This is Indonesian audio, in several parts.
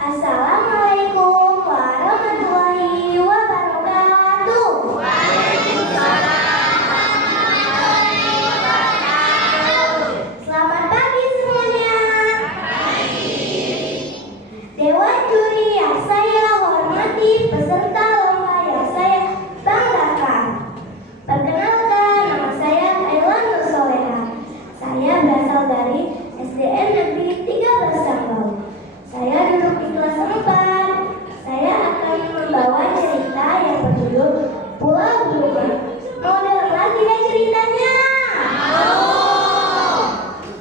Assalamualaikum warahmatullahi wabarakatuh. Selamat pagi semuanya. Dewan juri yang saya hormati, peserta lomba yang saya banggakan. Perkenalkan, nama saya Kailan Nur Soleha. Saya berasal dari SDN Negeri 13 Sanggau. Saya duduk di kelas 4. Saya akan membawa cerita yang berjudul Pulau Buma. Mau dengar lagi deh ceritanya?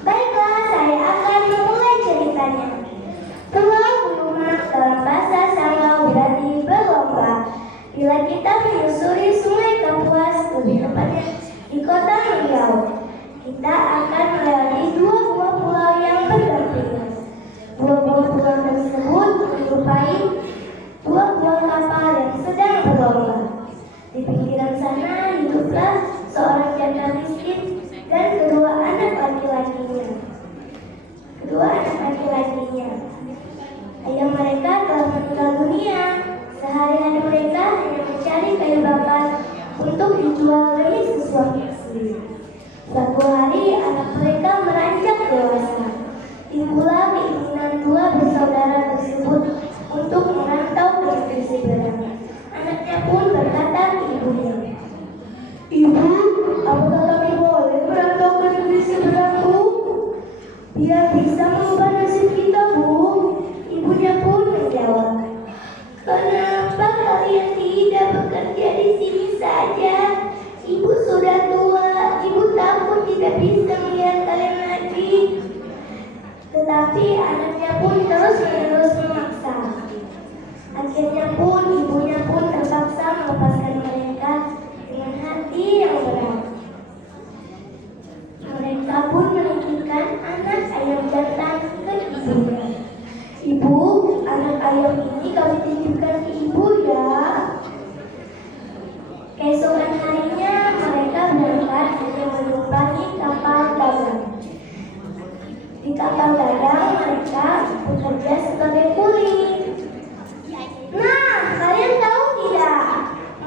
Baiklah, saya akan memulai ceritanya. Pulau Buma dalam bahasa Sanggau berarti berlomba. Bila kita menyusuri Sungai Kapuas, lebih tepatnya di Kota Riau, kita akan melewati dua buah pulau yang berdampingan. Dua buah pulau tersebut menyerupai dua buah kapal yang sedang berlomba. Di pinggiran sana hiduplah seorang janda miskin dan kedua anak laki-lakinya. Ayah mereka telah meninggal dunia. Sehari-hari mereka hanya mencari kayu bakar untuk dijual demi sesuatu istri. Suatu hari anak mereka beranjak dewasa. Timbullah keinginan dua bersaudara tersebut untuk merantau ke negeri seberang. Anaknya pun berkata ke ibunya, "Ibu, apakah kami boleh merantau ke negeri seberang, Bu? Biar bisa mengubah nasib kita, Bu." Ibunya pun menjawab, "Kenapa kalian tidak bekerja di sini saja? Ibu sudah tua, ibu takut tidak bisa melihat kalian lagi." Tetapi anaknya pun terus-menerus memaksa. Akhirnya pun ibunya pun terpaksa melepaskan mereka dengan hati yang berat. Mereka pun menitipkan anak ayam jantan ke ibunya. "Ibu, anak ayam ini kami titipkan ke ibu ya." Keesokan harinya mereka berangkat hanya menumpangi kapal dagang. Di kapal dagang mereka bekerja sebagai kuli. Nah, kalian tahu tidak?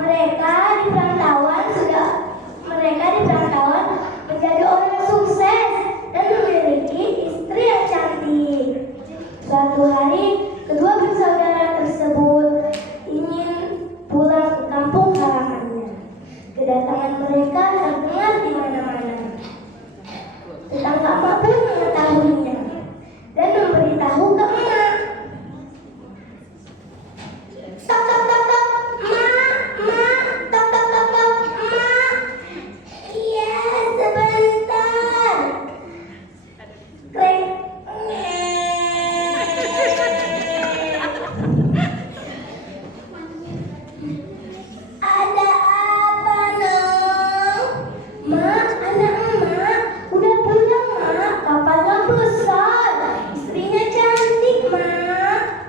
Mereka di perantauan menjadi orang sukses dan memiliki istri yang cantik. Suatu hari, kedua bersaudara tersebut ingin pulang ke kampung halamannya. Kedatangan mereka terdengar di mana-mana. Tetangga emak pun mengetahuinya dan memberitahu ke emak. "Tak, tak, tak, tak, emak, tak, tak, tak, tak, emak. Iya, sebentar. Krek. Ada apa, Nong? Mak, anak emak udah pulang, Mak. Kapalnya besar, istrinya cantik, Mak."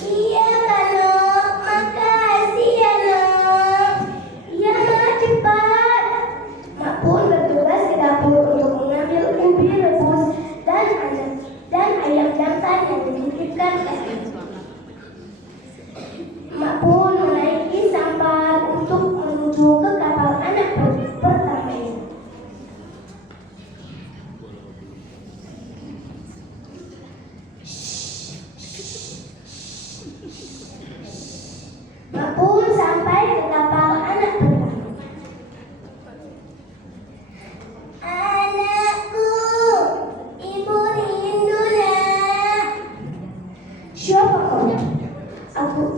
"Iya kan, Nong? Makasih ya, Nong." "Iya, Mak, cepat." Mak pun bertugas ke dapur untuk mengambil ubi rebus dan ayam jantan yang dititipkan ke ibu. Mak pun menaiki sampan untuk menuju ke kapal anak pertamanya. Mak pun sampai ke kapal anak pertama. "Anakku, ibu rindu nak." "Siapa kau?"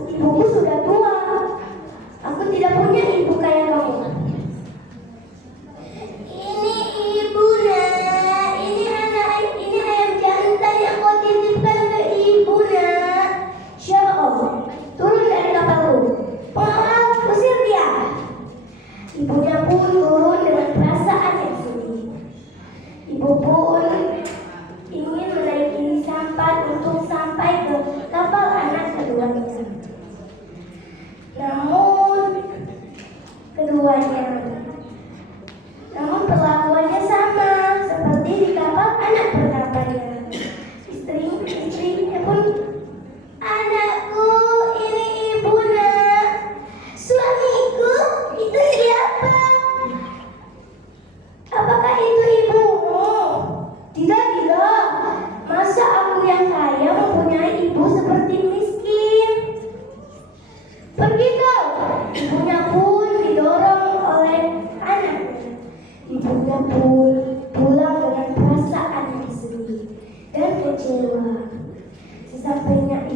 "Ibuku sudah tua. Aku tidak punya ibu kayak kamu." "Ini ibu nak. Ini ayam jantan yang kau titipkan ke ibu nak." "Siapa kau? Turun dari kapalku. Pengawal, usir dia." Ibunya pun turun dengan perasaan yang sedih. Ibu pun ingin menaiki sampan untuk sampai ke kapal anak keduanya. Namun keduanya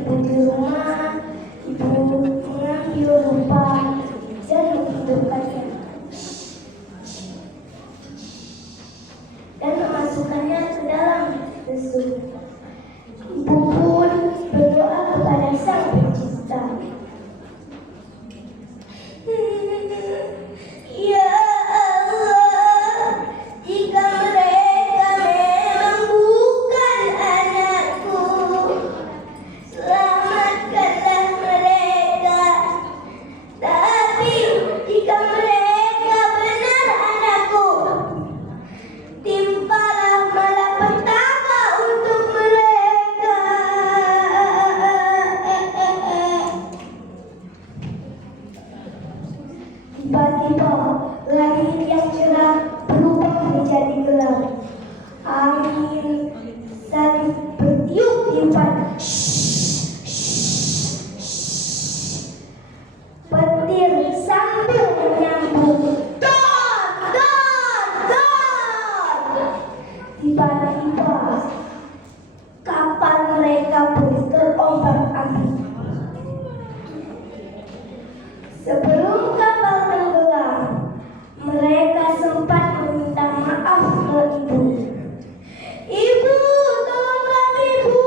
ibu di rumah, ibu mengambil lupa dan menghidupkannya dan memasukkannya ke dalam susu. Ibu pun berdoa kepada Sang Pencipta. Ya Allah, jika mereka memang bukan anakku, selamatkanlah mereka. Tapi jika mereka benar anakku, timpalah malapetaka untuk mereka. Tiba-tiba langit yang cerah berubah menjadi gelap. Angin saling bertiup-tiupan. Petir sambil menyambung. Don, don, don. Tiba-tiba kapal mereka pun terombang-ambing. Sebelum kapal tenggelam, mereka sempat meminta maaf ke ibu. Ibu, tolong kami, Bu.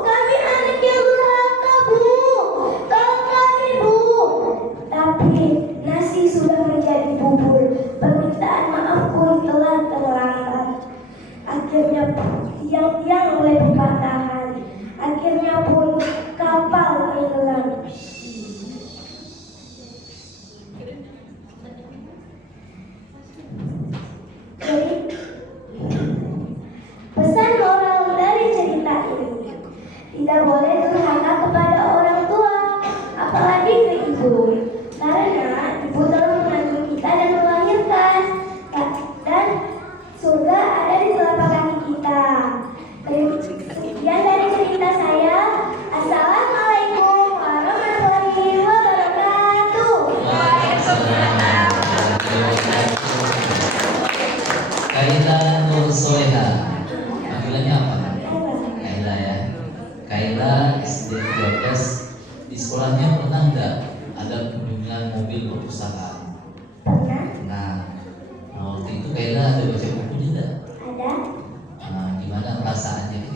Kami anak yang durhaka, Bu. Tolong kami, Bu. Tapi nasi sudah menjadi bubur. Permintaan maaf pun telah terlambat. Akhirnya tiang-tiang mulai berpatahan. Akhirnya pun kapal tenggelam. Jadi, pesan moral dari cerita ini, tidak boleh durhaka kepada orang tua, apalagi ke ibu, karena ibu telah mengandung kita dan melahirkan, dan surga ada di telapak kaki kita. Sekian dari cerita saya. Assalamualaikum warahmatullahi wabarakatuh. Kaila Nur Soleha, panggilannya apa? Kaila ya. Kaila SD 13. Di sekolahnya pernah nggak ada kunjungan mobil perpustakaan? Pernah? Nah, waktu itu Kaila ada baca buku tidak? Ada? Nah, gimana perasaannya